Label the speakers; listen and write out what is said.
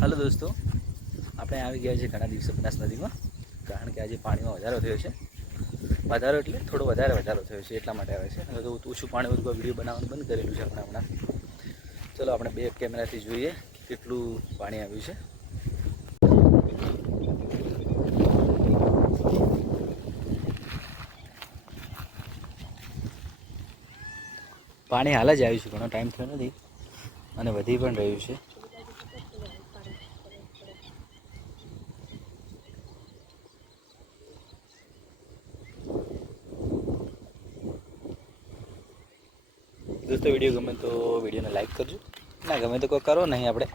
Speaker 1: હાલો દોસ્તો, આપણે આવી ગયા છે ઘણા દિવસો બનાસ નદીમાં, કારણ કે આજે પાણીમાં વધારો થયો છે. વધારો એટલે થોડો વધારે વધારો થયો છે, એટલા માટે આવે છે. હવે તો ઓછું પાણી બધું વીડિયો બનાવવાનું બંધ કરેલું છે આપણે હમણાં. ચલો આપણે બે કેમેરાથી જોઈએ કેટલું પાણી આવ્યું છે. પાણી હાલ જ આવ્યું છે, ઘણો ટાઈમ થયો નથી અને વધી પણ રહ્યું છે. દોસ્તો વીડિયો ગમે તો વિડીયોને લાઈક કરજો. ના ગમે તો કોઈ કરો નહીં આપણે.